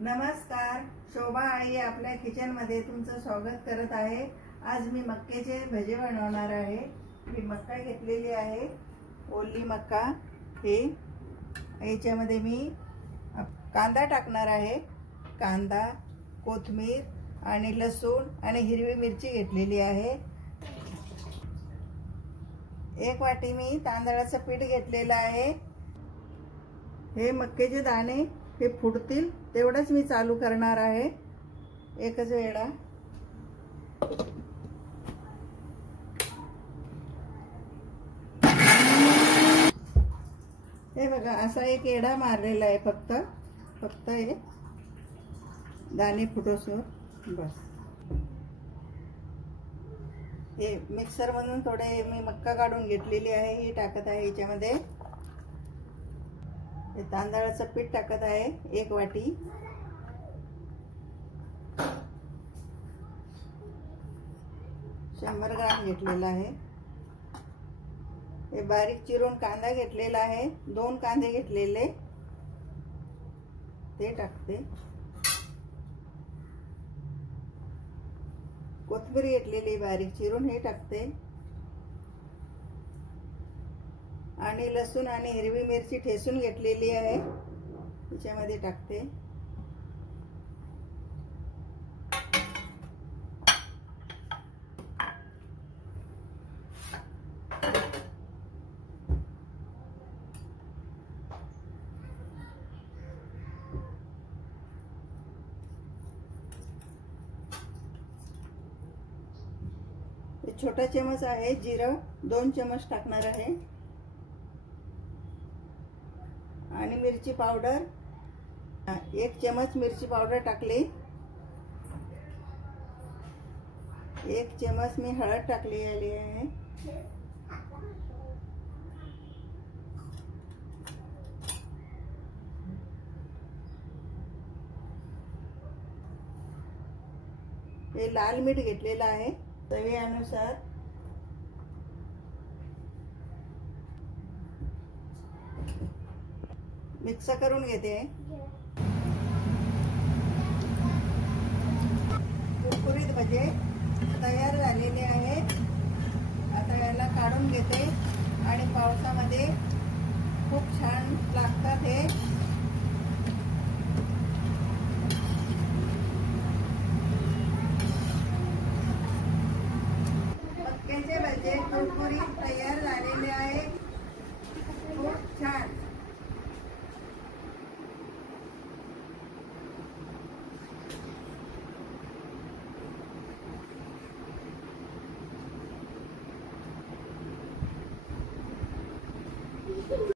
नमस्कार, शोभा आई आपल्या किचनमध्ये तुमचं स्वागत करत आहे। आज मी मक्याचे भजे बनवणार आहे। मी मक्का घेतलेली आहे, ओली मक्का। हे याच्यामध्ये मी कांदा टाकणार आहे। कांदा, कोथिंबीर आणि लसूण आणि हिरवी मिरची घेतलेली आहे। एक वाटी मी तांदळाचं पीठ घेतलेलं आहे। हे मक्याचे दाणे हे फुटतील तेवढंच मी चालू करणार आहे, एकच वेळा। हे बघा, असा एक येडा मारलेला आहे, फक्त हे दाणे फुटोसोर बस। हे मिक्सर मधून थोडे मी मक्का काढून घेतलेली आहे, ही टाकत आहे याच्यामध्ये। तांदळाचं पीठ टाकत आहे, एक वाटी। शंभर ग्राम घेतलेला आहे। हे बारीक चिरून कांदा घेतलेला आहे, 2 कांदे घेतलेले ते टाकते। कोथिंबीर घेतलेली बारीक चिरून हे टाकते आणि लसूण आणि हिरवी मिरची ठेचून घेतलेली आहे, याच्यामध्ये टाकते। छोटा चमच आहे जिरं, 2 चमच टाकणार आहे आणि मिरची पावडर 1 चमच मिरची पावडर टाकली। 1 चमच मी हळद टाकली आहे। हे लाल मीठ घेतलेलं आहे, चवीनुसार। मिक्स करून घेते। कुरकुरीत भजे तयार झालेले आहेत। आता याला काढून घेते आणि पावसामध्ये खूप छान लागतात हे। मक्याचे भजे कुरकुरीत तयार झालेले आहेत, खूप छान।